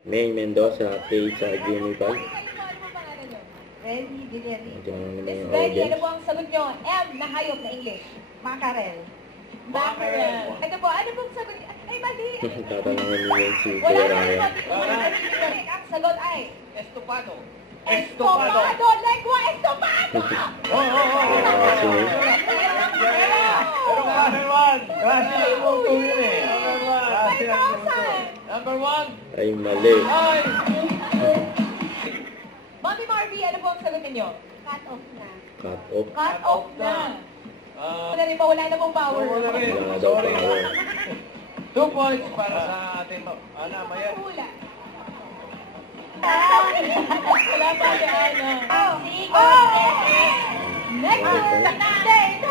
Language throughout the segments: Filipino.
May Mendoza, page sa Jimmy 5. Ready, ready. Diyan naman Miss yung Betty, ano audience. po ang sagot nyo? M na hayop na English. Mackerel. Mackerel. Ito po, ano pong sagot niyo? Ay, mali. Tatanungin niyo yung si Wala Kuya na Ryan. yung ang sagot ay Estopado. Estopado! Lengua estopado! Kaya si May. Pero number one. Klase ang luto yun eh. Klase ang luto. Number one. Ay, mali. Ay! Mami Marvy, ano po ang sagot ninyo? Cut off na. Cut off. Cut off na. Wala rin pa, wala na pong power. Wala rin. Wala daw Sorry. power. 2 points para sa ating Ana Mayan. Hula. Wala pa si Ana. Next Wala one. pa.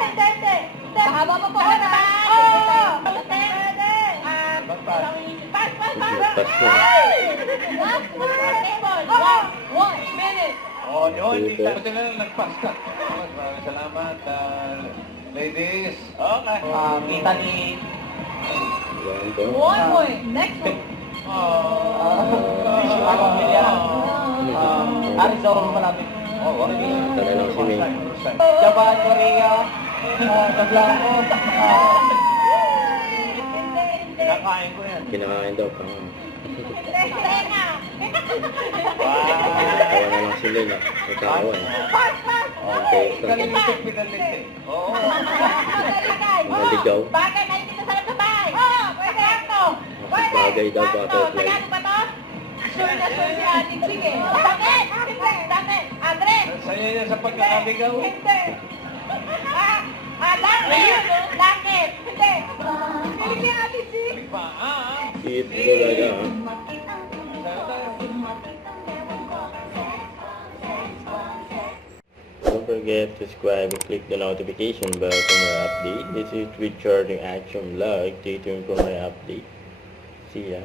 Hindi. Mahaba pa po oras. Nagpas na. Last one. 1 minute. Oh, yun. Hindi tayo na nag-pass ka. Maraming salamat. Ladies. Okay. Kita ni Yan po. 1 point. Next one. Arizona malapit. Tara lang si May. Japan, Korea, Tablao, Kinakain ko yan. Kinakain daw pa. Tenga. Tawa na lang sila na. Natawa eh. Okay, Kalilitik, pinalitik. Oo. Naligaw. Bagay na hindi sa sabay. Pwede ako. Bagay daw butterfly. Magkano ba to? Sure na sure si Ate Ching eh. Bakit? Bakit? Andres? Saya niya sa pagkakaligaw. Hindi. Langit. Langit. Hindi. Galing ni Ate Ching. Cute talaga ha. Don't forget to subscribe and click the notification bell for more update. This is Richard Action Vlog. Stay tuned for my update. See ya.